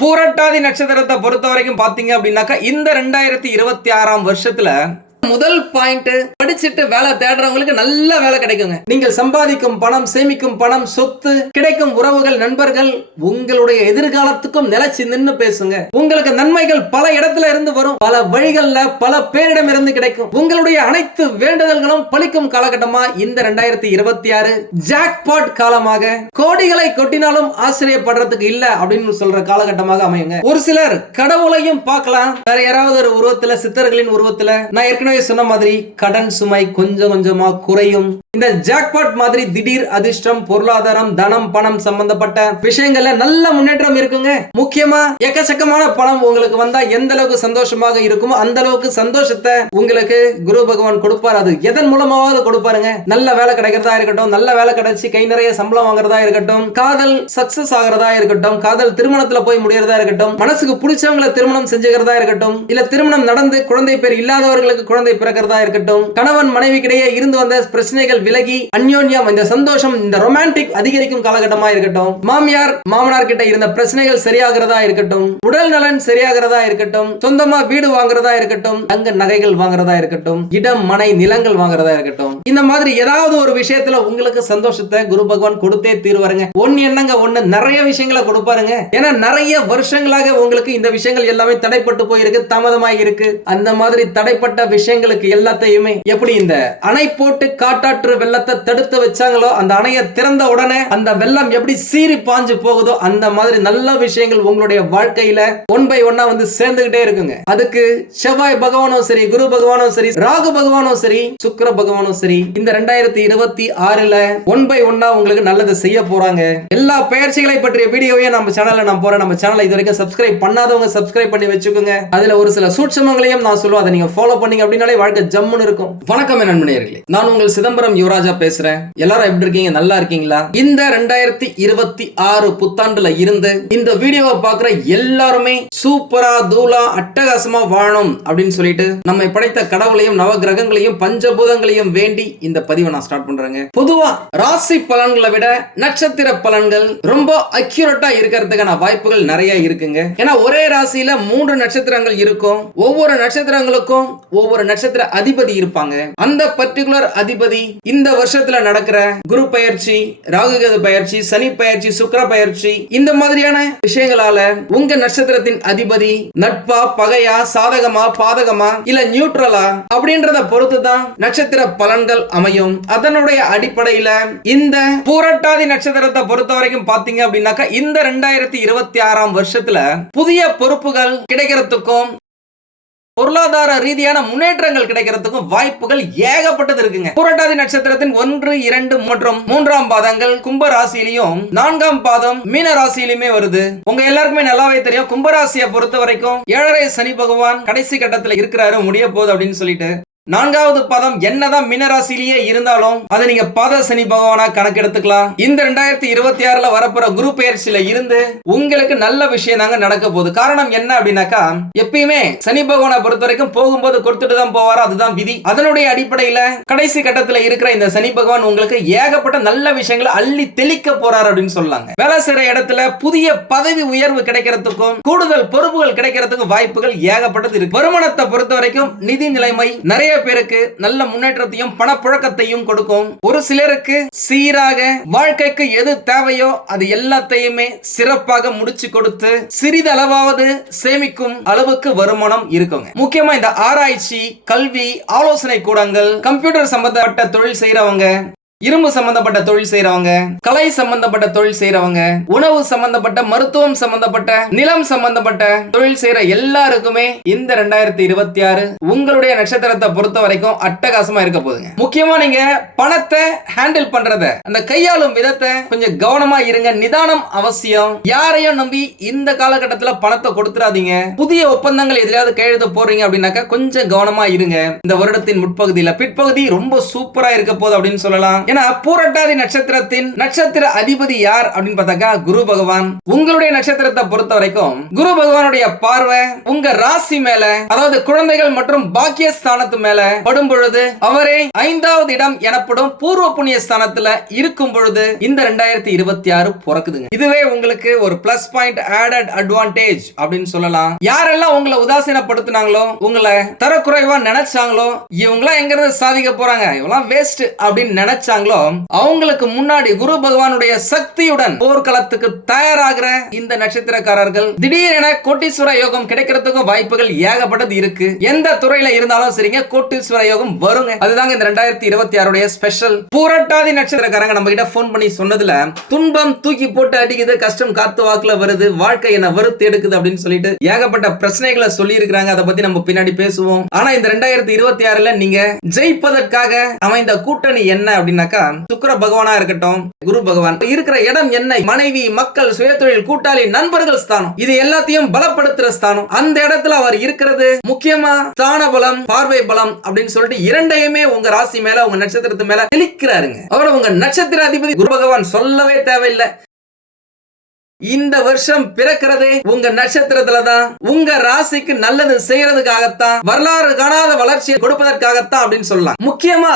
பூரட்டாதி நட்சத்திரத்தை பொறுத்த வரைக்கும் பாத்தீங்க அப்படின்னாக்கா இந்த 2026ஆம் வருஷத்துல முதல் பாயிண்ட் படிச்சுட்டு வேலை தேடுறவங்களுக்கு நல்ல வேலை கிடைக்குங்க. நீங்கள் சம்பாதிக்கும் பணம், சேமிக்கும் பணம், சொத்து, கிடைக்கும் உறவுகள், நண்பர்கள் உங்களுடைய எதிர்காலத்துக்கும் நிலைச்சு நின்னு பேசுங்க. உங்களுக்கு நன்மைகள் பல இடத்துல இருந்து வரும், பல வழிகள்ல பல பேரிடம் இருந்து கிடைக்கும். உங்களுடைய அனைத்து வேண்டுதல்களும் பலிக்கும் காலகட்டமா இந்த 2026 ஜாக்பாட் காலமாக, கோடிகளை கொட்டினாலும் ஆச்சரியப்படுறதுக்கு இல்ல அப்படின்னு சொல்ற காலகட்டமாக அமையுங்க. ஒரு சிலர் கடவுளையும் பார்க்கலாம், வேற யாராவது ஒரு உருவத்துல, சித்தர்களின் உருவத்துல. நான் ஏற்கனவே சொன்ன மாதிரி கடன் சுமை கொஞ்சம் கொஞ்சமா குறையும். இந்த ஜாக்பாட் மாதிரி திடீர் அதிர்ஷ்டம், பொருளாதாரம், தனம், பணம் சம்பந்தப்பட்ட விஷயங்கள்ல நல்ல முன்னேற்றம் இருக்குங்க. முக்கியமா எக்கச்சக்கமான பணம் உங்களுக்கு வந்தா எந்த அளவுக்கு சந்தோஷமாக இருக்குமோ அந்த அளவுக்கு சந்தோஷத்தை உங்களுக்கு குரு பகவான் கொடுப்பார். அது எதன் மூலமாவது கொடுப்பாருங்க. நல்ல வேலை கிடைக்கிறதா இருக்கட்டும், நல்ல வேலை கிடைச்சி கை நிறைய சம்பளம் வாங்குறதா இருக்கட்டும், காதல் சக்சஸ் ஆகிறதா இருக்கட்டும், காதல் திருமணத்துல போய் முடியறதா இருக்கட்டும், மனசுக்கு பிடிச்சவங்களை திருமணம் செஞ்சுக்கிறதா இருக்கட்டும், இல்ல திருமணம் நடந்து குழந்தை பேர் இல்லாதவர்களுக்கு குழந்தை பிறக்கிறதா இருக்கட்டும், கணவன் மனைவிக்கிடையே இருந்து வந்த பிரச்சனைகள் விலகி அந்யோன்யம், இந்த சந்தோஷம், இந்த ரொமான்டிக் அதிகரிக்கும் காலகட்டமா இருக்கட்டும், மாமியார் மாமனார் கிட்ட இருந்த பிரச்சனைகள் சரியாகிறதா இருக்கட்டும், உடல் நலன் சரியாகிறதா இருக்கட்டும், சொந்தமா வீடு வாங்குறதா இருக்கட்டும், தங்க நகைகள் வாங்குறதா இருக்கட்டும், இடம் மனை நிலங்கள் வாங்குறதா இருக்கட்டும், இந்த மாதிரி ஏதாவது ஒரு விஷயத்துல உங்களுக்கு சந்தோஷத்தை குரு பகவான் கொடுத்தே தீர்வாருங்க. ஒன்னு என்னங்க, ஒண்ணு நிறைய விஷயங்களை கொடுப்பாருங்க. ஏன்னா நிறைய வருஷங்களாக உங்களுக்கு இந்த விஷயங்கள் எல்லாமே தடைப்பட்டு போயிருக்கு, தாமதமாகி இருக்கு. அந்த மாதிரி தடைப்பட்ட விஷயங்களுக்கு எல்லாத்தையுமே எப்படி இந்த அணை போட்டு காட்டாற்று வெள்ளத்தை தடுத்து வச்சாங்களோ, அந்த அணையை திறந்த உடனே அந்த வெள்ளம் எப்படி சீறி பாஞ்சு போகுதோ அந்த மாதிரி நல்ல விஷயங்கள் உங்களுடைய வாழ்க்கையில ஒன் பை ஒன்னா வந்து சேர்ந்துகிட்டே இருக்குங்க. அதுக்கு செவ்வாய் பகவானும் சரி, குரு பகவானும் சரி, ராகு பகவானும் சரி, சுக்கிர பகவானும் சரி, இந்த 2026ல ஒன் பை ஒன்னா உங்களுக்கு நல்லது செய்ய போறாங்க. எல்லா பயிற்சிகளை பற்றிய வீடியோவையும் நம்ம சேனல்ல நான் போறேன். நம்ம சேனலை இது வரைக்கும் சப்ஸ்கிரைப் பண்ணாதவங்க சப்ஸ்கிரைப் பண்ணி வச்சுக்கோங்க. அதுல ஒரு சில சூட்சமங்களையும் நான் சொல்லுவேன், அதை நீங்க ஃபாலோ பண்ணீங்க அப்படின்னாலே வாழ்க்கை ஜம்முன்னு இருக்கும். வணக்கம் நண்பர்களே, நான் உங்கள் சிதம்பரம் யுவராஜா பேசுறேன். எல்லாரும் எப்படி இருக்கீங்க? நல்லா இருக்கீங்களா? இந்த 2026 புத்தாண்டுல இருந்து இந்த வீடியோவை பார்க்குற எல்லாருமே சூப்பரா தூளா அட்டகாசமா வாழணும் அப்படின்னு சொல்லிட்டு நம்மை படைத்த கடவுளையும் நவகிரகங்களையும் பஞ்சபூதங்களையும் வேண்டி இந்த பதிவை நான் ஸ்டார்ட் பண்றேங்க. பொதுவா ராசி பலன்களை விட நட்சத்திர பலன்கள் ரொம்ப அக்யூரேட்டா இருக்கிறதுக்கான வாய்ப்புகள் நிறைய இருக்குங்க. ஏன்னா ஒரே ராசியில 3 நட்சத்திரங்கள் இருக்கும். ஒவ்வொரு நட்சத்திரங்களுக்கும் ஒவ்வொரு நட்சத்திர அதிபதி இருப்பாங்க. அந்த பர்டிகுலர் அதிபதி இந்த வருஷத்துல நடக்கிற குரு பயிற்சி, ராகுகேது பயிற்சி, சனி பயிற்சி, சுக்கிர பயிற்சி, இந்த மாதிரியான விஷயங்களால உங்க நட்சத்திரத்தின் அதிபதி நட்பா, பகையா, சாதகமா, பாதகமா, இல்ல நியூட்ரலா அப்படின்றத பொறுத்துதான் நட்சத்திர பலன்கள் அமையும். அதனுடைய அடிப்படையில இந்த பூரட்டாதி நட்சத்திரத்தை பொறுத்த வரைக்கும் பாத்தீங்க அப்படின்னாக்கா இந்த 2026ஆம் வருஷத்துல புதிய பொறுப்புகள் கிடைக்கிறதுக்கும் பொருளாதார ரீதியான முன்னேற்றங்கள் கிடைக்கிறதுக்கும் வாய்ப்புகள் ஏகப்பட்டது இருக்குங்க. பூரட்டாதி நட்சத்திரத்தின் 1, 2 மற்றும் 3ஆம் பாதங்கள் கும்ப ராசியிலையும் 4ஆம் பாதம் மீன ராசியிலுமே வருது. உங்க எல்லாருக்குமே நல்லாவே தெரியும், கும்பராசியை பொறுத்த வரைக்கும் 7.5 சனி பகவான் கடைசி கட்டத்துல இருக்கிறாரு, முடிய போகுது அப்படின்னு சொல்லிட்டு. 4ஆவது பாதம் என்னதான் மீனராசிலேயே இருந்தாலும் அதை நீங்க பாத சனி பகவானா கணக்கெடுத்துக்கலாம். இந்த 2026ல வரப்போற குரு பெயர்ச்சியில இருந்து உங்களுக்கு நல்ல விஷயம் தாங்க நடக்க போகுது. காரணம் என்ன அப்படின்னாக்கா, எப்பயுமே சனி பகவானை பொறுத்த வரைக்கும் போகும்போது கொடுத்துட்டு தான் போவாரு, அதுதான் விதி. அதனுடைய அடிப்படையில கடைசி கட்டத்துல இருக்கிற இந்த சனி பகவான் உங்களுக்கு ஏகப்பட்ட நல்ல விஷயங்களை அள்ளி தெளிக்க போறாரு அப்படின்னு சொல்லாங்க. வேலை செய்யற இடத்துல புதிய பதவி உயர்வு கிடைக்கிறதுக்கும் கூடுதல் பொறுப்புகள் கிடைக்கிறதுக்கும் வாய்ப்புகள் ஏகப்பட்டது இருக்கு. வருமானத்தை பொறுத்த வரைக்கும் நிதி நிலைமை நிறைய பேருக்கு நல்ல முன்னேற்றத்தையும் பணப்புழக்கத்தையும் கொடுக்கும். ஒரு சிலருக்கு சீராக வாழ்க்கைக்கு எது தேவையோ அது எல்லாத்தையுமே சிறப்பாக முடிச்சு கொடுத்து சிறிதளவாவது சேமிக்கும் அளவுக்கு வருமானம் இருக்குங்க. முக்கியமா இந்த ஆராய்ச்சி, கல்வி, ஆலோசனை கூடங்கள், கம்ப்யூட்டர் சம்பந்தப்பட்ட தொழில் செய்யறவங்க, இரும்பு சம்பந்தப்பட்ட தொழில் செய்யறவங்க, கலை சம்பந்தப்பட்ட தொழில் செய்யறவங்க, உணவு சம்பந்தப்பட்ட, மருத்துவம் சம்பந்தப்பட்ட, நிலம் சம்பந்தப்பட்ட தொழில் செய்யற எல்லாருக்குமே இந்த 2026 உங்களுடைய நட்சத்திரத்தை பொறுத்த வரைக்கும் அட்டகாசமா இருக்க போகுதுங்க. முக்கியமா நீங்க பணத்தை ஹேண்டில் பண்றத, அந்த கையாளும் விதத்தை கொஞ்சம் கவனமா இருங்க. நிதானம் அவசியம். யாரையும் நம்பி இந்த காலகட்டத்தில் பணத்தை கொடுத்துறாதீங்க. புதிய ஒப்பந்தங்கள் எதிலாவது கையெழுத்து போறீங்க அப்படின்னாக்கா கொஞ்சம் கவனமா இருங்க. இந்த வருடத்தின் முற்பகுதியில பிற்பகுதி ரொம்ப சூப்பரா இருக்க போகுது அப்படின்னு சொல்லலாம். ஏன்னா பூரட்டாதி நட்சத்திரத்தின் நட்சத்திர அதிபதி யார் அப்படின்னு பார்த்தாக்கா குரு பகவான். உங்களுடைய நட்சத்திரத்தை பொறுத்த வரைக்கும் குரு பகவானுடைய பார்வை உங்க ராசி மேல, அதாவது குழந்தைகள் மற்றும் பாக்கியஸ்தானத்து மேல படும் பொழுது அவரே 5வது இடம் எனப்படும் பூர்வ புண்ணிய ஸ்தானத்துல இருக்கும் பொழுது இந்த 2026 பிறக்குதுங்க. இதுவே உங்களுக்கு ஒரு பிளஸ் பாயிண்ட், ஆடட் அட்வான்டேஜ் அப்படின்னு சொல்லலாம். யாரெல்லாம் உங்களை உதாசீனப்படுத்தினாங்களோ, உங்களை தரக்குறைவா நினைச்சாங்களோ, இவங்களாம் எங்க இருந்து சாதிக்க போறாங்க, இவங்களாம் வேஸ்ட் அப்படின்னு நினைச்சாங்களோ, அவங்களுக்கு முன்னாடி குரு பகவானுடைய சக்தியுடன் போர்க்களத்துக்கு தயாராகிற இந்த நட்சத்திரக்காரர்கள் திடீரென கோட்டீஸ்வர யோகம் கிடைக்கிறதுக்கும் வாய்ப்புகள் ஏகப்பட்டது இருக்கு. எந்த துறையில இருந்தாலும் சரிங்க, கோட்டீஸ்வர யோகம் வருங்க. அதுதாங்க இந்த 2026 ஸ்பெஷல். பூரட்டாதி நட்சத்திரக்காரங்க நம்ம கிட்ட போன் பண்ணி சொன்னதுல, துன்பம் தூக்கி போட்டு அடிக்குது, கஷ்டம் காத்து வாக்குல வருது, வாழ்க்கை என்ன வறுத்து எடுக்குது அப்படின்னு சொல்லிட்டு ஏகப்பட்ட பிரச்சனைகளை சொல்லி இருக்கிறாங்க. அதை பத்தி நம்ம பின்னாடி பேசுவோம். ஆனா இந்த 2026 நீங்க ஜெயிப்பதற்காக அமைந்த கூட்டணி என்ன அப்படின்னாக்கா, சுக்கிர பகவானா இருக்கட்டும், குரு பகவான் இருக்கிற இடம் என்ன, மனைவி, மக்கள், சுயதொழில், கூட்டாளி, நண்பர்கள் ஸ்தானம், இது எல்லாத்தையும் பலப்படுத்துற ஸ்தானம். அந்த இடத்துல அவர் இருக்கிறது முக்கியமா ஸ்தான பலம், பார்வை பலம் அப்படின்னு சொல்லிட்டு இரண்டையுமே உங்க ராசி மேல, உங்க நட்சத்திரத்து மேல தெளிக்கிறாருங்க. அவரோட உங்க நட்சத்திர அதிபதி குரு பகவான் சொல்லவே தேவையில்லை. இந்த வருஷம் பிறக்கிறதே உங்க நட்சத்திரத்துல தான், உங்க ராசிக்கு நல்லது செய்யறதுக்காகத்தான், வரலாறு காணாத வளர்ச்சியை கொடுப்பதற்காகத்தான் அப்படின்னு சொல்லலாம். முக்கியமா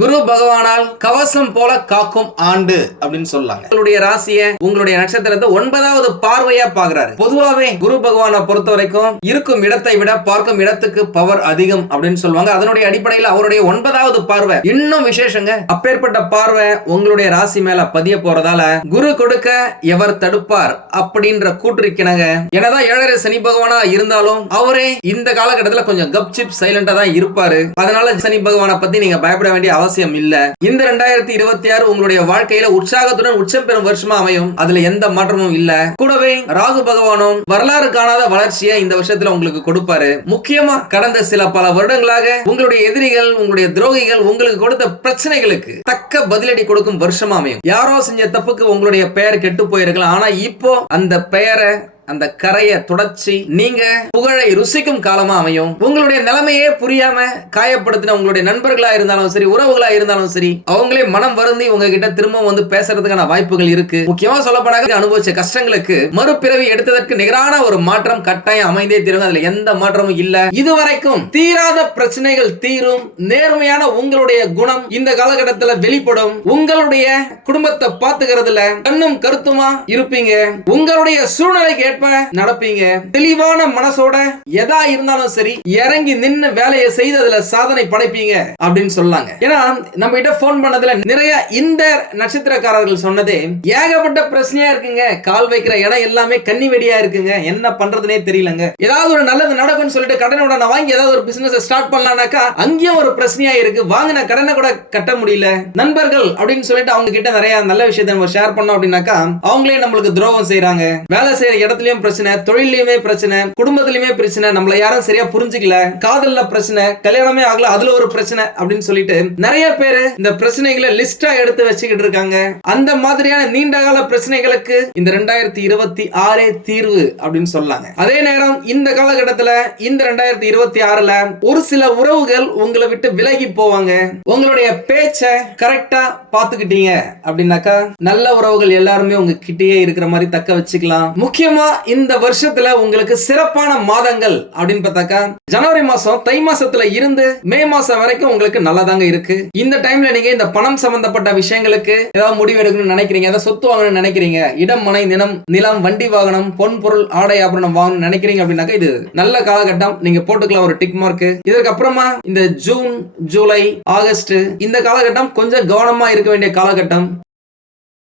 குரு பகவானால் கவசம் போல காக்கும் ஆண்டு அப்படின்னு சொல்லலாம். உங்களுடைய ராசியை, உங்களுடைய நட்சத்திரத்தை 9வது பார்வையா பாக்குறாரு. பொதுவாவே குரு பகவானை பொறுத்த வரைக்கும் இருக்கும் இடத்தை விட பார்க்கும் இடத்துக்கு பவர் அதிகம் அப்படின்னு சொல்லுவாங்க. அதனுடைய அடிப்படையில் அவருடைய 9வது பார்வை இன்னும் விசேஷங்க. அப்பேற்பட்ட பார்வை உங்களுடைய ராசி மேல பதிய போறதால குரு கொடுக்க எவர் தடுப்பார் அப்படின்ற கூற்றிருக்கிறாங்க. என்னதான் 7.5 சனி பகவானா இருந்தாலும் அவரே இந்த காலகட்டத்தில் கொஞ்சம் கப் சிப் சைலண்டா தான் இருப்பாரு. அதனால சனி பகவானை பத்தி நீங்க பயப்பட வேண்டிய அவசியம் இல்ல. இந்த 2026 உங்களுடைய வாழ்க்கையில உற்சாகத்துடன் உச்சம் பெறும் வருஷமா அமையும். அதுல எந்த மாற்றமும் இல்ல. கூடவே ராகு பகவானும் வரலாறு காணாத வளர்ச்சியை இந்த வருஷத்துல உங்களுக்கு கொடுப்பாரு. முக்கியமா கடந்த சில பல வருடங்களாக உங்களுடைய எதிரிகள், உங்களுடைய துரோகிகள் உங்களுக்கு கொடுத்த பிரச்சனைகளுக்கு தக்க பதிலடி கொடுக்கும் வருஷமா அமையும். யாரோ செஞ்ச தப்புக்கு உங்களுடைய பெயர் கெட்டு போயிருக்கலாம். ஆனா இப்போ அந்த பெயரை, அந்த கரையை தொடச்சி நீங்க புகழை ருசிக்கும் காலமா அமையும். உங்களுடைய நிலைமையே புரியாம காயப்படுத்தின உங்களுடைய நண்பர்களா இருந்தாலும் சரி, உறவுகளா இருந்தாலும் சரி, அவங்களே மனம் வருந்தி உங்ககிட்ட திரும்ப வந்து பேசுறதுக்கான வாய்ப்புகள் இருக்கு. முக்கியமா சொல்லப்படாத அனுபவிச்ச கஷ்டங்களுக்கு மறுபிறவி எடுத்ததற்கு நிகரான ஒரு மாற்றம் கட்டாயம் அமைந்தே தீரும். அதுல எந்த மாற்றமும் இல்ல. இதுவரைக்கும் தீராத பிரச்சனைகள் தீரும். நேர்மையான உங்களுடைய குணம் இந்த காலகட்டத்தில் வெளிப்படும். உங்களுடைய குடும்பத்தை பாத்துக்கிறதுல கண்ணும் கருத்துமா இருப்பீங்க. உங்களுடைய சூழ்நிலைக்கு நடப்பீங்க. தெளிவான மனசோட எதா இருந்தாலும் சரி இறங்கி நின்னு வேலையை செய்து அதுல சாதனை படைப்பீங்க அப்படின்னு சொல்லாங்க. ஏன்னா நம்ம கிட்ட போன் பண்ணதுல நிறைய இந்த நட்சத்திரக்காரர்கள் சொன்னதே ஏகப்பட்ட பிரச்சனையா இருக்குங்க. கால் வைக்கிற இடம் எல்லாமே கன்னி வெடியா இருக்குங்க. என்ன பண்றதுனே தெரியலங்க. ஏதாவது ஒரு நல்லது நடக்கும்னு சொல்லிட்டு கடனோட நான் வாங்கி ஏதாவது ஒரு பிசினஸ் ஸ்டார்ட் பண்ணலாம்னாக்கா அங்கேயும் ஒரு பிரச்சனையா இருக்கு. வாங்கின கடனை கூட கட்ட முடியல. நண்பர்கள் அப்படின்னு சொல்லிட்டு அவங்க கிட்ட நிறைய நல்ல விஷயத்தை நம்ம ஷேர் பண்ணோம் அப்படின்னாக்கா அவங்களே நம்மளுக்கு துரோகம் செய்யறாங்க. வேலை செய்யற இடத்துல பிரச்சனை, தொழிலையுமே பிரச்சனை, குடும்பத்திலுமே பிரச்சனை, நம்மள யாரும் சரியா புரிஞ்சுக்கல, காதல்ல பிரச்சனை, கல்யாணமே ஆகல, அதுல ஒரு பிரச்சனை அப்படின்னு சொல்லிட்டு நிறைய பேரு இந்த பிரச்சனைகளை லிஸ்டா எடுத்து வச்சுக்கிட்டு இருக்காங்க. அந்த மாதிரியான நீண்டகால பிரச்சனைகளுக்கு இந்த 2026 தீர்வு அப்படின்னு சொல்லாங்க. அதே நேரம் இந்த காலகட்டத்துல இந்த 2026 ஒரு சில உறவுகள் உங்களை விட்டு விலகி போவாங்க. உங்களுடைய பேச்ச கரெக்டா பாத்துக்கிட்டீங்க அப்படின்னாக்கா நல்ல உறவுகள் எல்லாருமே உங்க கிட்டயே இருக்கிற மாதிரி தக்க வச்சுக்கலாம். முக்கியமா இந்த வருஷத்துல உங்களுக்கு சிறப்பான மாதங்கள் அப்படின்னு பார்த்தாக்கா ஜனவரி மாசம், தை மாசத்துல இருந்து மே மாசம் வரைக்கும் உங்களுக்கு நல்லதாங்க இருக்கு. இந்த டைம்ல நீங்க இந்த பணம் சம்பந்தப்பட்ட விஷயங்களுக்கு ஏதாவது முடிவு எடுக்கணும்னு நினைக்கிறீங்க, ஏதாவது சொத்து வாங்கணும்னு நினைக்கிறீங்க, இடம், மனை, நிலம், வண்டி, வாகனம், பொன் பொருள், ஆடை, ஆபரணம் வாங்கணும்னு நினைக்கிறீங்க அப்படின்னாக்கா இது நல்ல காலகட்டம். நீங்க போட்டுக்கலாம் ஒரு டிக் மார்க். இதற்கு அப்புறமா இந்த ஜூன், ஜூலை, ஆகஸ்ட் இந்த காலகட்டம் கொஞ்சம் கவனமா இருக்க வேண்டிய காலகட்டம்.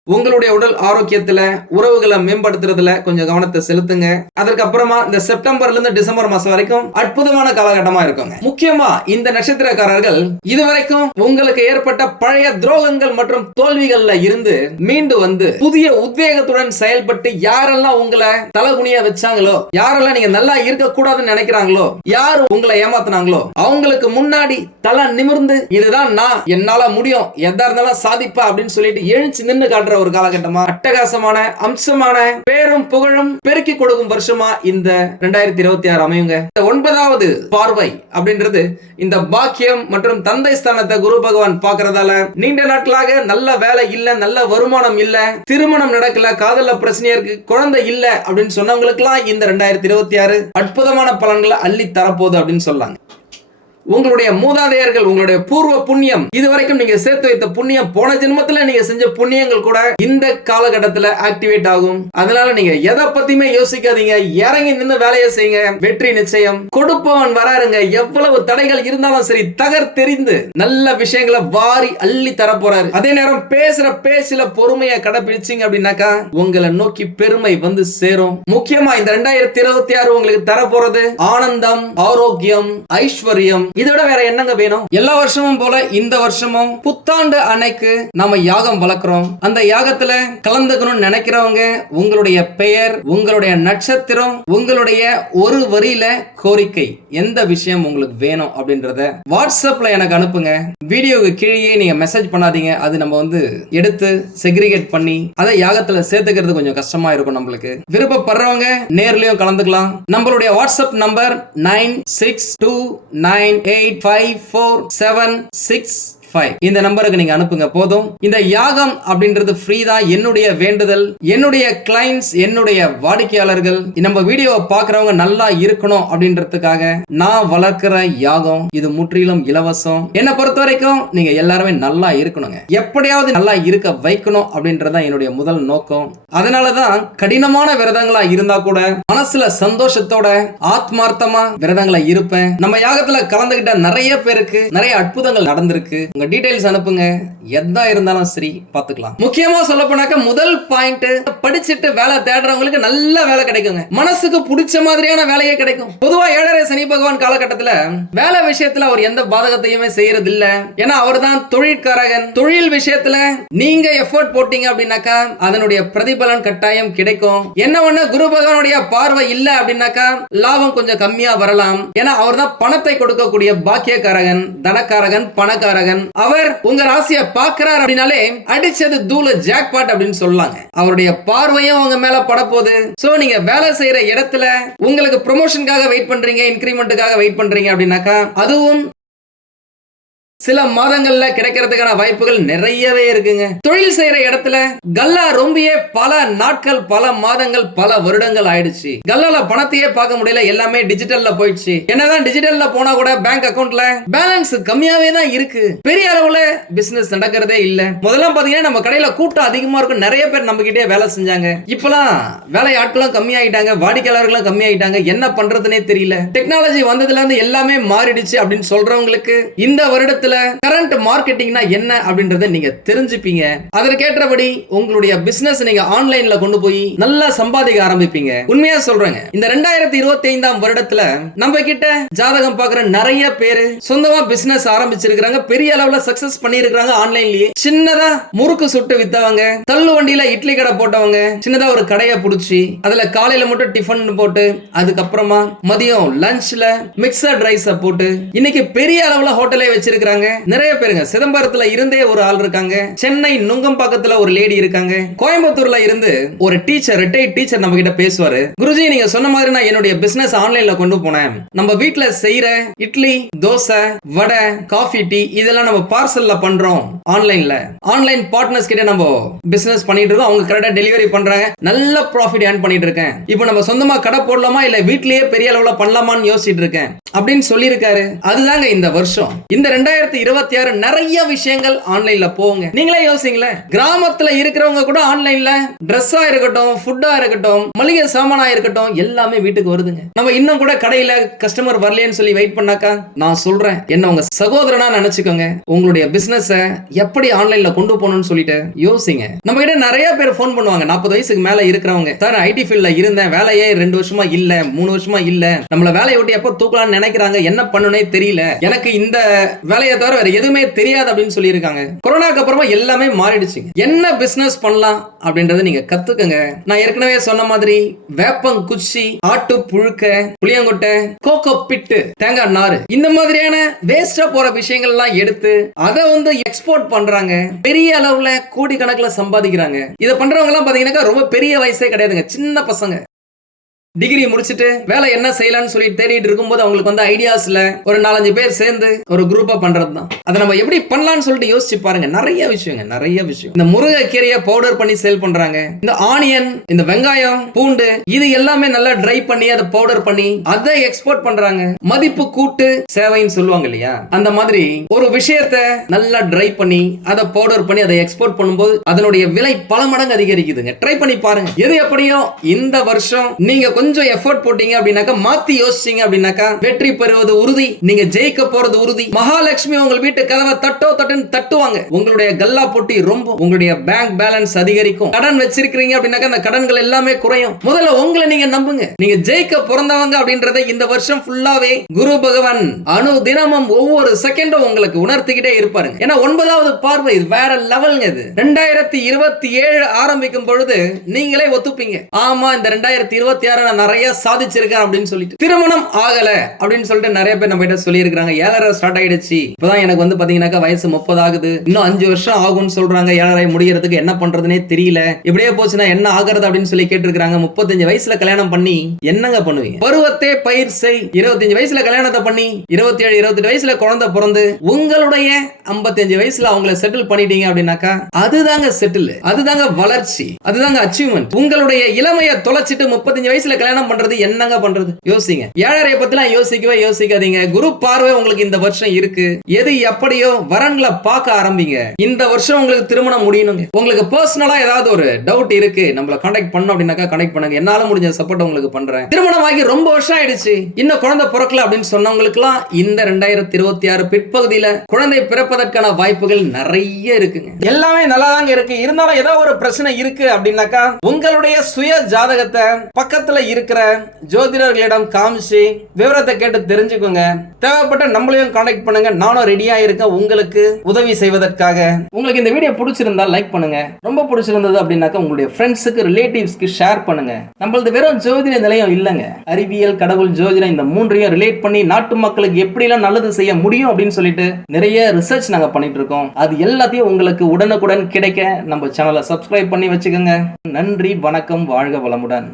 உங்களுடைய உடல் ஆரோக்கியத்துல, உறவுகளை மேம்படுத்துறதுல கொஞ்சம் கவனத்தை செலுத்துங்க. அதற்கு அப்புறமா இந்த செப்டம்பர்ல இருந்து டிசம்பர் மாசம் வரைக்கும் அற்புதமான காலகட்டமா இருக்குங்க. முக்கியமா இந்த நட்சத்திரக்காரர்கள் இதுவரைக்கும் உங்களுக்கு ஏற்பட்ட பழைய துரோகங்கள் மற்றும் தோல்விகள்ல இருந்து மீண்டு வந்து புதிய உத்வேகத்துடன் செயல்பட்டு யாரெல்லாம் உங்களை தலகுனியா வச்சாங்களோ, யாரெல்லாம் நீங்க நல்லா இருக்க கூடாதுன்னு நினைக்கிறாங்களோ, யார் உங்களை ஏமாத்தினாங்களோ அவங்களுக்கு முன்னாடி தலை நிமிர்ந்து இதுதான் நான், என்னால முடியும், எதா இருந்தாலும் சாதிப்பா அப்படின்னு சொல்லிட்டு எழுச்சி நின்று காட்டுற ஒரு காலகட்டமா, அட்டகாசமான அம்சமான பேரும் புகழும் பெருக்கி கொடுக்கும் வருஷமா இந்த 2026 அமையுங்க. இந்த 9வது பார்வை அப்படின்றது இந்த பாக்கியம் மற்றும் தந்தை ஸ்தானத்தை குரு பகவான் பார்க்கறதால நீண்ட நாட்களாக நல்ல வேலை இல்ல, நல்ல வருமானம் இல்ல, திருமணம் நடக்கல, காதல்ல பிரச்சனையா இருக்கு, குழந்தை இல்ல அப்படின்னு சொன்னவங்களுக்கு எல்லாம் இந்த 2026 அற்புதமான பலன்களை அள்ளி தரப்போகுது அப்படின்னு சொல்லாங்க. உங்களுடைய மூதாதையர்கள், உங்களுடைய பூர்வ புண்ணியம், இதுவரைக்கும் நீங்க சேர்த்து வைத்த புண்ணியம், போன ஜென்மத்துல நீங்க செஞ்ச புண்ணியங்கள் கூட இந்த காலகட்டத்துல ஆக்டிவேட் ஆகும். அதனால நீங்க எதை பத்தியுமே யோசிக்காதீங்க, இறங்கி நின்று வேலையை செய்யுங்க, வெற்றி நிச்சயம். கொடுப்பவன் வராருங்க. எவ்வளவு தடைகள் இருந்தாலும் சரி தகர்த்தெறிந்து நல்ல விஷயங்களை வாரி அள்ளி தர போறாரு. அதே நேரம் பேசுற பேச்சுல பொறுமையை கடைபிடிச்சிங்க அப்படின்னாக்கா உங்களை நோக்கி பெருமை வந்து சேரும். முக்கியமா இந்த 2026 உங்களுக்கு தர போறது ஆனந்தம், ஆரோக்கியம், ஐஸ்வர்யம். இதோட வேற என்னங்க வேணும்? எல்லா வருஷமும் போல இந்த வருஷமும் புத்தாண்டு அன்னைக்கு நாம யாகம் வளர்க்கிறோம். அந்த யாகத்துல கலந்துக்கணும்னு நினைக்கிறவங்க உங்களுடைய பெயர், உங்களுடைய நட்சத்திரம், உங்களுடைய ஒரு வரியில கோரிக்கை, எந்த விஷயம் உங்களுக்கு வேணும் அப்படின்றத வாட்ஸ்அப்ல எனக்கு அனுப்புங்க. வீடியோக்கு கீழே நீங்க மெசேஜ் பண்ணாதீங்க. அது நம்ம எடுத்து செக்ரிகேட் பண்ணி அதை யாகத்துல சேர்த்துக்கிறது கொஞ்சம் கஷ்டமா இருக்கும். நம்மளுக்கு விருப்பப்படுறவங்க நேர்லயும் கலந்துக்கலாம். நம்மளுடைய வாட்ஸ்அப் நம்பர் 9629 85476 இந்த நம்பருக்கு நீங்க அனுப்புங்க போதும். இந்த யாகம் அப்படின்றது ஃப்ரீ தான். என்னுடைய வேண்டுதல், என்னுடைய கிளைண்ட்ஸ், என்னுடைய வாடிக்கையாளர்கள் நம்ம வீடியோவை பார்க்கறவங்க நல்லா இருக்கணும் அப்படின்றதுக்காக நான் வளர்க்கிற யாகம் இது முற்றிலும் இலவசம். என்னை பொறுத்த வரைக்கும் நீங்க எல்லாருமே நல்லா இருக்கணுங்க, எப்படியாவது நல்லா இருக்க வைக்கணும் அப்படின்றதான் என்னுடைய முதல் நோக்கம். அதனாலதான் கடினமான விரதங்களா இருந்தா கூட மனசுல சந்தோஷத்தோட ஆத்மார்த்தமா விரதங்களை இருப்பேன். நம்ம யாகத்துல கலந்துகிட்ட நிறைய பேருக்கு நிறைய அற்புதங்கள் நடந்திருக்கு. உங்க டீடைல்ஸ் அனுப்புங்க, எதா இருந்தாலும் சரி பாத்துக்கலாம். முக்கியமா சொல்ல போனாக்க முதல் பாயிண்ட், படிச்சுட்டு வேலை தேடுறவங்களுக்கு நல்ல வேலை கிடைக்குங்க. மனசுக்கு பிடிச்ச மாதிரியான வேலையே கிடைக்கும். பொதுவா 7.5 சனி பகவான் காலகட்டத்துல வேலை விஷயத்துல அவர் எந்த பாதகத்தையுமே செய்யறது இல்ல. ஏன்னா அவர் தான் தொழிற்காரகன். தொழில் விஷயத்துல நீங்க எஃபோர்ட் போட்டீங்க அப்படின்னாக்கா அதனுடைய பிரதிபலன் கட்டாயம் கிடைக்கும். என்ன ஒண்ணு, குரு பகவானுடைய பார்வை இல்ல அப்படின்னாக்கா லாபம் கொஞ்சம் கம்மியா வரலாம். ஏன்னா அவர் தான் பணத்தை கொடுக்கக்கூடிய பாக்கியக்காரகன், தனக்காரகன், பணக்காரகன். அவர் உங்க ராசியை பார்க்கிறார் அப்படினாலே அடிச்சது தூள ஜாக்பாட் அப்படின்னு சொல்லலாங்க. அவருடைய பார்வையும் அவங்க மேல படப்போகுது. சோ நீங்க வேலை செய்யற இடத்துல உங்களுக்கு ப்ரமோஷனுக்காக வெயிட் பண்றீங்க, இன்கிரிமெண்ட்டுக்காக வெயிட் பண்றீங்க அப்படின்னாக்கா அதுவும் சில மாதங்கள்ல கிடைக்கிறதுக்கான வாய்ப்புகள் நிறையவே இருக்குங்க. தொழில் செய்யற இடத்துல கல்லா ரொம்பியே பல நாட்கள், பல மாதங்கள், பல வருடங்கள் ஆயிடுச்சு. கல்லால பணத்தையே பார்க்க முடியல, எல்லாமே டிஜிட்டல்ல போயிடுச்சு. என்னதான் டிஜிட்டல்ல போனா கூட பேங்க் அக்கவுண்ட்ல பேலன்ஸ் கம்மியாவே தான் இருக்கு. பெரிய அளவுல பிசினஸ் நடக்கிறதே இல்ல. முதல்ல பாத்தீங்கன்னா நம்ம கடையில கூட்டம் அதிகமா இருக்கும், நிறைய பேர் நம்ம கிட்டே வேலை செஞ்சாங்க. இப்பெல்லாம் வேலை ஆட்களும் கம்மியாயிட்டாங்க, வாடிக்கையாளர்களும் கம்மியாயிட்டாங்க. என்ன பண்றதுனே தெரியல. டெக்னாலஜி வந்ததுல இருந்து எல்லாமே மாறிடுச்சு அப்படின்னு சொல்றவங்களுக்கு இந்த வருடத்துல கரண்ட் மார்க்கெட்டிங்னா என்ன அப்படின்றத நீங்க தெரிஞ்சுப்பீங்க. அதற்கேற்றபடி உங்களுடைய பிசினஸ் நீங்க ஆன்லைன்ல கொண்டு போய் நல்லா சம்பாதிக்க ஆரம்பிப்பீங்க. உண்மையா சொல்றேங்க, இந்த 2025 வருடத்துல நம்ம கிட்ட ஜாதகம் பார்க்குற நிறைய பேரு சொந்தமா பிசினஸ் ஆரம்பிச்சிருக்காங்க, பெரிய அளவுல சக்சஸ் பண்ணிருக்காங்க. ஆன்லைன்லயே சின்னதா முறுக்கு சுட்டு வித்தவங்க, தள்ளு வண்டியில இட்லி கடை போட்டவங்க, சின்னதா ஒரு கடையை புடிச்சு அதுல காலையில மட்டும் டிஃபன் போட்டு அதுக்கப்புறமா மதியம் லஞ்ச்ல மிக்சட் ரைஸ் போட்டு இன்னைக்கு பெரிய அளவுல ஹோட்டலே வச்சிருக்காங்க. நிறைய பேருங்க. சிதம்பரத்துல இருந்தே ஒரு ஆள் இருக்காங்க, சென்னை நுங்கம்பாக்கத்துல ஒரு லேடி இருக்காங்க, கோயம்புத்தூர்ல இருந்து ஒரு டீச்சர், ரிட்டையர்ட் டீச்சர் நம்ம கிட்ட பேசுவாரு. குருஜி நீங்க சொன்ன மாதிரி நான் என்னுடைய பிசினஸ் ஆன்லைன்ல கொண்டு போனேன். நம்ம வீட்ல செய்யற இட்லி, தோசை, வடை, காஃபி, டீ இதெல்லாம் நம்ம பார்சல்ல பண்றோம். ஆன்லைன்ல ஆன்லைன் பார்ட்னர்ஸ் கிட்ட நம்ம பிசினஸ் பண்ணிட்டு இருக்கோம். அவங்க கரெக்டா டெலிவரி பண்றாங்க, நல்ல ப்ராஃபிட் ஏர்ன் பண்ணிட்டு இருக்கேன். இப்போ நம்ம சொந்தமா கடை போடலாமா இல்ல வீட்லயே பெரிய அளவுல பண்ணலாமான்னு யோசிச்சுட்டு இருக்கேன் அப்படின்னு சொல்லியிருக்காரு. அதுதாங்க இந்த வருஷம். இந்த 2026 நிறைய விஷயங்கள் ஆன்லைன்ல போங்க. நீங்களே யோசிங்களே, கிராமத்துல இருக்கிறவங்க கூட ஆன்லைன்ல ட்ரெஸ்ஸா இருக்கட்டும், ஃபுட்டா இருக்கட்டும், மளிகை சாமானா இருக்கட்டும், எல்லாமே வீட்டுக்கு வருதுங்க. நம்ம இன்னும் கூட கடையில கஸ்டமர் வரலையேன்னு சொல்லி வெயிட் பண்ணாக்கா நான் சொல்றேன், என்ன உங்க சகோதரனா நினைச்சுக்கோங்க. உங்களுடைய பிசினஸ் எப்படி ஆன்லைன்ல கொண்டு போகணும்னு சொல்லிட்டு யோசிங்க. நம்ம கிட்ட நிறைய பேர் போன் பண்ணுவாங்க, 40 வயசுக்கு மேல இருக்கிறவங்க. சார் ஐடி ஃபீல்ட்ல இருந்தேன், வேலையே 2 வருஷமா இல்ல, 3 வருஷமா இல்ல, நம்மள வேலையை விட்டு எப்ப தூக்கலாம்னு நினைக்கிறாங்க, என்ன பண்ணனே தெரியல, எனக்கு இந்த வேலையை தவிர வேற எதுவுமே தெரியாது அப்படின்னு சொல்லியிருக்காங்க. கொரோனாக்கு அப்புறமா எல்லாமே மாறிடுச்சுங்க. என்ன பிசினஸ் பண்ணலாம் அப்படின்றத நீங்க கத்துக்கங்க. நான் ஏற்கனவே சொன்ன மாதிரி வேப்பங்குச்சி, ஆட்டு புழுக்க, புளியங்கொட்டை, கோகோ பிட்டு, தேங்காய் நாறு, இந்த மாதிரியான வேஸ்டா போற விஷயங்கள் எல்லாம் எடுத்து அதை வந்து எக்ஸ்போர்ட் பண்றாங்க. பெரிய அளவுல கோடிக்கணக்கில் சம்பாதிக்கிறாங்க. இதை பண்றவங்க எல்லாம் பாத்தீங்கன்னா ரொம்ப பெரிய வயசே கிடையாதுங்க, சின்ன பசங்க. டிகிரி முடிச்சுட்டு வேலை என்ன செய்யலாம்னு சொல்லி தேடிட்டு இருக்கும்போது அவங்களுக்கு வந்து ஐடியாஸ்ல ஒரு 4-5 பேர் சேர்ந்து ஒரு குரூப்பா பண்றது தான். அதை நம்ம எப்படி பண்ணலாம்னு சொல்லிட்டு யோசிச்சு பாருங்க. நிறைய விஷயம். இந்த முருங்கைக்கீரையை பவுடர் பண்ணி சேல் பண்றாங்க. இந்த ஆனியன், இந்த வெங்காயம், பூண்டு, இது எல்லாமே நல்லா ட்ரை பண்ணி அதை பவுடர் பண்ணி அதை எக்ஸ்போர்ட் பண்றாங்க. மதிப்பு கூட்டு சேவைன்னு சொல்லுவாங்க இல்லையா, அந்த மாதிரி ஒரு விஷயத்தை நல்லா ட்ரை பண்ணி அதை பவுடர் பண்ணி அதை எக்ஸ்போர்ட் பண்ணும்போது அதனுடைய விலை பல மடங்கு அதிகரிக்குதுங்க. ட்ரை பண்ணி பாருங்க. எது எப்படியோ இந்த வருஷம் நீங்க கொஞ்சம் எஃபோர்ட் போட்டீங்க அப்படின்னாக்கா, மாத்தி யோசிச்சீங்க அப்படின்னாக்கா வெற்றி பெறுவது உறுதி. நீங்க ஜெயிக்க போறது உறுதி. மகாலட்சுமி உங்கள் வீட்டு கதவை தட்டுன்னு தட்டுவாங்க. உங்களுடைய கல்லா பொட்டி ரொம்ப, உங்களுடைய பேங்க் பேலன்ஸ் அதிகரிக்கும். கடன் வச்சிருக்கீங்க அப்படின்னாக்கா அந்த கடன்கள் எல்லாமே குறையும். முதல்ல உங்களை நீங்க நம்புங்க. நீங்க ஜெயிக்க பிறந்தவங்க அப்படின்றத இந்த வருஷம் ஃபுல்லாவே குரு பகவான் அணு தினமும் ஒவ்வொரு செகண்டும் உங்களுக்கு உணர்த்திக்கிட்டே இருப்பாருங்க. ஏன்னா 9வது பார்வை வேற லெவல்ங்க. இது 2027 ஆரம்பிக்கும் பொழுது நீங்களே ஒத்துப்பீங்க, ஆமா இந்த 2026 நான் நிறைய சாதிச்சிருக்கேன் அப்படின்னு சொல்லிட்டு. திருமணம் ஆகல அப்படின்னு சொல்லிட்டு நிறைய பேர் நம்ம கிட்ட சொல்லி இருக்காங்க. 7.5 ஸ்டார்ட் ஆயிடுச்சு, இப்பதான் எனக்கு வந்து பாத்தீங்கன்னா வயசு 30 ஆகுது, இன்னும் 5 வருஷம் ஆகும்னு சொல்றாங்க. 7.5 முடியறதுக்கு என்ன பண்றதுனே தெரியல, இப்படியே போச்சுன்னா என்ன ஆகிறது அப்படின்னு சொல்லி கேட்டிருக்காங்க. 35 வயசுல கல்யாணம் பண்ணி என்னங்க பண்ணுவீங்க? பருவத்தே பயிர் செய். 25 வயசுல கல்யாணத்தை பண்ணி 27, 28 வயசுல குழந்தை பிறந்து உங்களுடைய 55 வயசுல அவங்கள செட்டில் பண்ணிட்டீங்க அப்படின்னாக்கா அதுதாங்க செட்டில், அதுதாங்க வளர்ச்சி, அதுதாங்க அச்சீவ்மெண்ட். உங்களுடைய இளமையை தொலைச்சிட்டு 35 வயசுல கல்யாணம் பண்றது என்னங்க பண்றது? யோசிங்க. 7.5 பத்திலாம் யோசிக்காதீங்க. குரு பார்வை உங்களுக்கு இந்த வருஷம் இருக்கு. எது எப்படியோ வரன்களை பார்க்க ஆரம்பிங்க. இந்த வருஷம் உங்களுக்கு திருமணம் முடியணுங்க. உங்களுக்கு பர்சனலா ஏதாவது ஒரு டவுட் இருக்கு, நம்மள கான்டாக்ட் பண்ணணும் அப்படின்னாக்கா கான்டாக்ட் பண்ணுங்க. என்னால முடிஞ்ச சப்போர்ட் உங்களுக்கு பண்றேன். திருமணம் ஆகி ரொம்ப வருஷம் ஆயிடுச்சு, இன்னும் குழந்தை பிறக்கல அப்படின்னு சொன்னவங்களுக்கு எல்லாம் இந்த 2026 பிற்பகுதியில குழந்தை பிறப்பதற்கான வாய்ப்புகள் நிறைய இருக்குங்க. எல்லாமே நல்லா தாங்க இருக்கு. இருந்தாலும் ஏதோ ஒரு பிரச்சனை இருக்கு அப்படின்னாக்கா உங்களுடைய சுய ஜாதகத்தை பக்கத்துல இருக்கிற ஜோதிடர்களிடம் காமிச்சு விவரத்தை கேட்டு தெரிஞ்சுக்கோங்க. தேவைப்பட்ட நம்மளையும் கான்டாக்ட் பண்ணுங்க. நானும் ரெடியா இருக்கேன் உங்களுக்கு உதவி செய்வதற்காக. உங்களுக்கு இந்த வீடியோ பிடிச்சிருந்தா லைக் பண்ணுங்க. ரொம்ப பிடிச்சிருந்தது அப்படின்னாக்கா உங்களுடைய ஃப்ரெண்ட்ஸுக்கு, ரிலேட்டிவ்ஸ்க்கு ஷேர் பண்ணுங்க. நம்மளது வெறும் ஜோதிட நிலையம் இல்லைங்க, அறிவியல், கடவுள், ஜோதிடம் இந்த மூன்றையும் ரிலேட் பண்ணி நாட்டு மக்களுக்கு எப்படிலாம் நல்லது செய்ய முடியும் அப்படின்னு சொல்லிட்டு நிறைய ரிசர்ச் நாங்க பண்ணிட்டு இருக்கோம். அது எல்லாத்தையும் உங்களுக்கு உடனுக்குடன் கிடைக்க நம்ம சேனலை சப்ஸ்கிரைப் பண்ணி வச்சுக்கோங்க. நன்றி, வணக்கம், வாழ்க வளமுடன்.